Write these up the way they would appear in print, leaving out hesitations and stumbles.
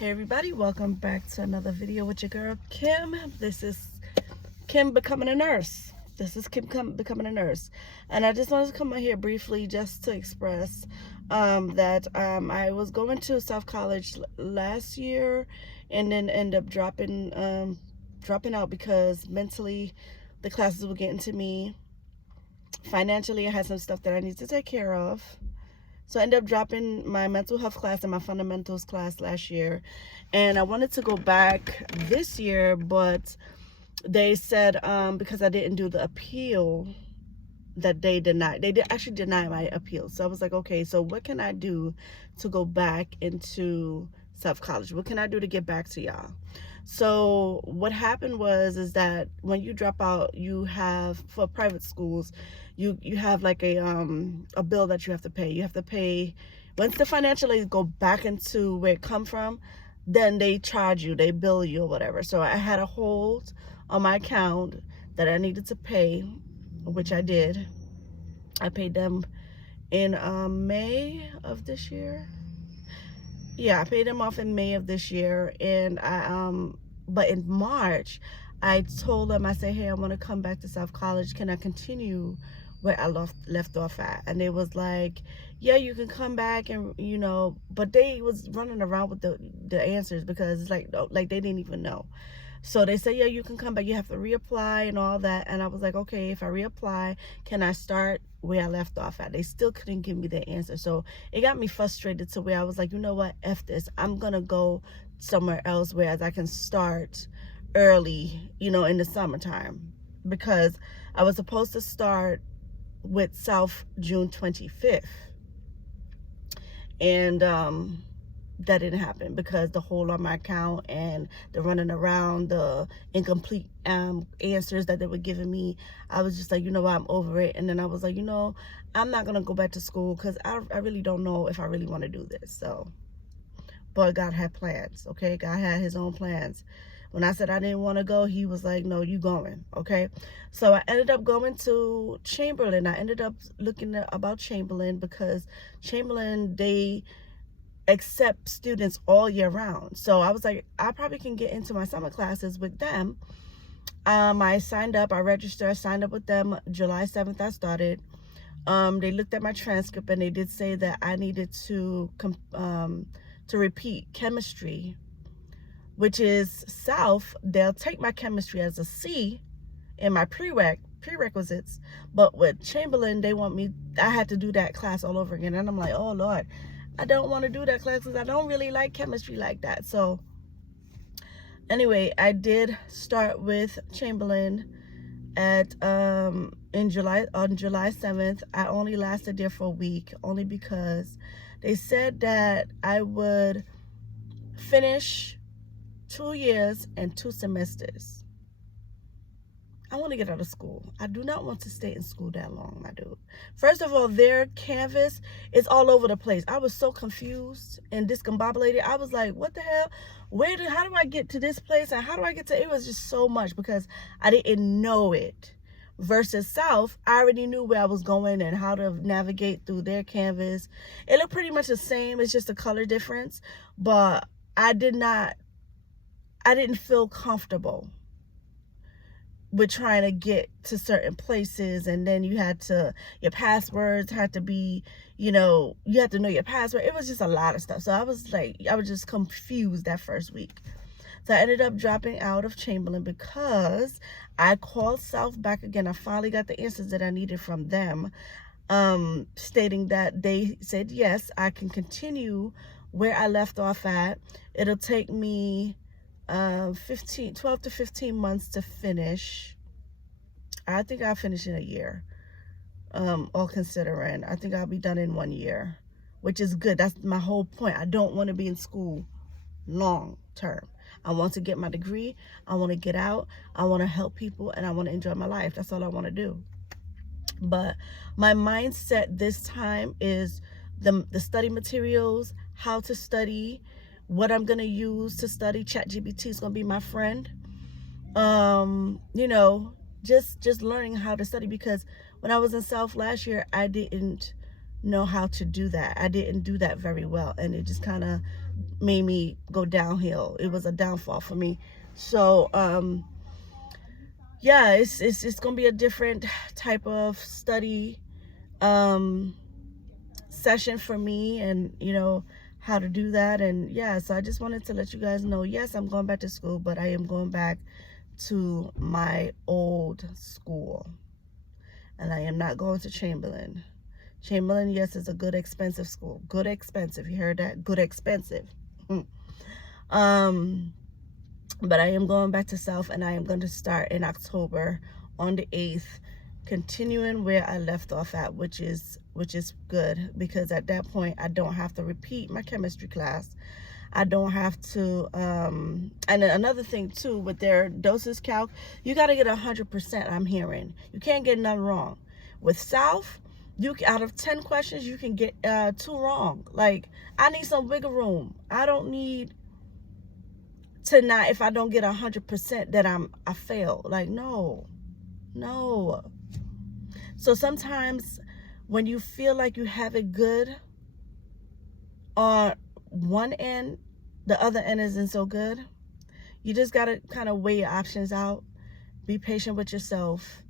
Hey everybody, welcome back to another video with your girl Kim. This is Kim becoming a nurse. Becoming a nurse. And I just wanted to come on here briefly just to express that I was going to South College last year and then end up dropping out because mentally the classes were getting to me. Financially, I had some stuff that I need to take care of. So I ended up dropping my mental health class and my fundamentals class last year. And I wanted to go back this year, but they said because I didn't do the appeal that they denied. They did actually deny my appeal. So I was like, okay, so what can I do to go back into South College? What can I do to get back to y'all? So what happened is that when you drop out, you have, for private schools, you have like a bill that you have to pay. You have to pay once the financial aid go back into where it come from, then they charge you, they bill you or whatever. So I had a hold on my account that I needed to pay, which I did. I paid them in May of this year. Yeah, I paid them off in May of this year, and but in March I told them, I said, hey, I want to come back to South College. Can I continue where I left off at? And they was like, yeah, you can come back, and but they was running around with the answers because it's like they didn't even know. So they said, yeah, you can come back. You have to reapply and all that. And I was like, okay, if I reapply, can I start where I left off at? They still couldn't give me the answer. So it got me frustrated to where I was like, you know what? F this. I'm going to go somewhere else where I can start early, in the summertime. Because I was supposed to start with South June 25th. And that didn't happen because the hold on my account and the running around, the incomplete answers that they were giving me. I was just like, you know what, I'm over it. And then I was like, I'm not gonna go back to school because I really don't know if I really want to do this. So, but God had plans. Okay, God had his own plans. When I said I didn't want to go, he was like, no, you going. Okay, so I ended up going to Chamberlain. I ended up looking about Chamberlain because Chamberlain, they accept students all year round. So I was like, I probably can get into my summer classes with them. I signed up, I registered, I signed up with them July 7th. I started. They looked at my transcript and they did say that I needed to repeat chemistry, which is South. They'll take my chemistry as a C in my prerequisites, but with Chamberlain, they want me, I had to do that class all over again. And I'm like, oh Lord, I don't want to do that class because I don't really like chemistry like that. So anyway, I did start with Chamberlain at on July 7th. I only lasted there for a week, only because they said that I would finish 2 years and 2 semesters. I want to get out of school. I do not want to stay in school that long, my dude. First of all, their canvas is all over the place. I was so confused and discombobulated. I was like, what the hell? How do I get to this place? And how do I get to, it was just so much because I didn't know it. Versus South, I already knew where I was going and how to navigate through their canvas. It looked pretty much the same. It's just a color difference. But I didn't feel comfortable with trying to get to certain places, and then your passwords had to be, you had to know your password. It was just a lot of stuff. So I was just confused that first week. So I ended up dropping out of Chamberlain because I called South back again. I finally got the answers that I needed from them, stating that they said, yes, I can continue where I left off at. It'll take me 12 to 15 months to finish. I think I'll finish in a year, all considering. I think I'll be done in 1 year, which is good. That's my whole point. I don't want to be in school long term. I want to get my degree. I want to get out. I want to help people, and I want to enjoy my life. That's all I want to do. But my mindset this time is the study materials, how to study, what I'm going to use to study. ChatGPT is going to be my friend. Just learning how to study, because when I was in South last year, I didn't know how to do that. I didn't do that very well, and it just kind of made me go downhill. It was a downfall for me. So yeah, it's gonna be a different type of study session for me, and you know how to do that. And yeah, so I just wanted to let you guys know, yes, I'm going back to school, but I am going back to my old school, and I am not going to Chamberlain. Chamberlain, yes, is a good expensive school. Good expensive. You heard that? Good expensive. But I am going back to South, and I am going to start in October on the 8th, continuing where I left off at, which is good, because at that point I don't have to repeat my chemistry class. I don't have to and another thing too, with their doses calc, you got to get 100%. I'm hearing you can't get none wrong. With South, you out of 10 questions you can get 2 wrong. Like, I need some wiggle room. I don't need to not, if I don't get 100%, that I fail. Like, no. So sometimes when you feel like you have it good on one end, the other end isn't so good. You just got to kind of weigh your options out, be patient with yourself,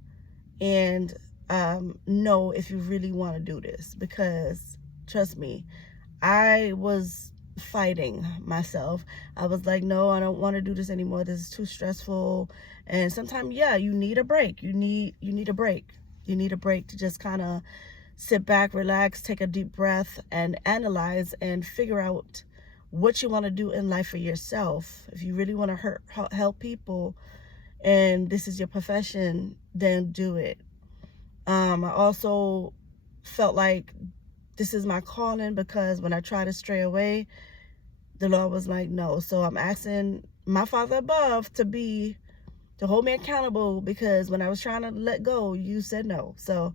and know if you really want to do this. Because trust me, I was fighting myself. I was like, no, I don't want to do this anymore. This is too stressful. And sometimes, yeah, you need a break. You need a break. You need a break to just kind of sit back, relax, take a deep breath, and analyze and figure out what you want to do in life for yourself. If you really want to help people, and this is your profession, then do it. I also felt like this is my calling, because when I try to stray away, the Lord was like, no. So I'm asking my Father above to hold me accountable, because when I was trying to let go, you said no. So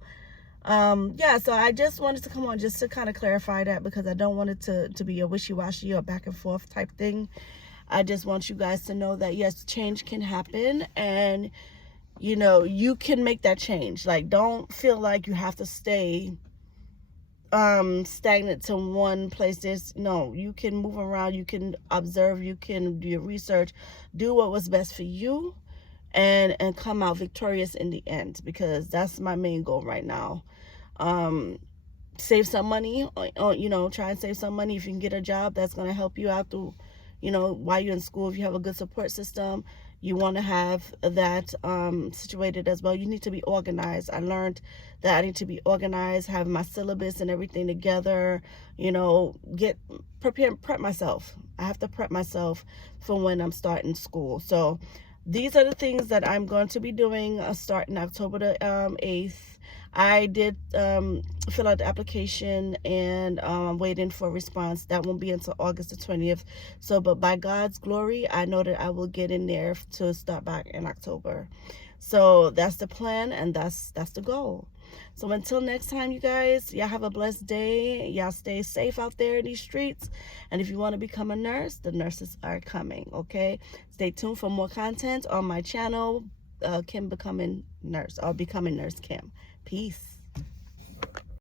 yeah, so I just wanted to come on just to kind of clarify that, because I don't want it to be a wishy-washy or back and forth type thing. I just want you guys to know that yes, change can happen, and you know, you can make that change. Like, don't feel like you have to stay stagnant to one place. No, you can move around, you can observe, you can do your research, do what was best for you, and come out victorious in the end, because that's my main goal right now. Save some money, you know, try and save some money. If you can get a job that's going to help you out through, you know, while you're in school. If you have a good support system, you want to have that situated as well. You need to be organized. I learned that I need to be organized, have my syllabus and everything together, you know, prep myself. I have to prep myself for when I'm starting school. So these are the things that I'm going to be doing starting October the 8th. I did fill out the application, and I'm waiting for a response. That won't be until August the 20th. So, but by God's glory, I know that I will get in there to start back in October. So that's the plan, and that's the goal. So until next time, you guys, y'all have a blessed day. Y'all stay safe out there in these streets. And if you want to become a nurse, the nurses are coming, okay? Stay tuned for more content on my channel, Kim Becoming Nurse, or Becoming Nurse Kim. Peace.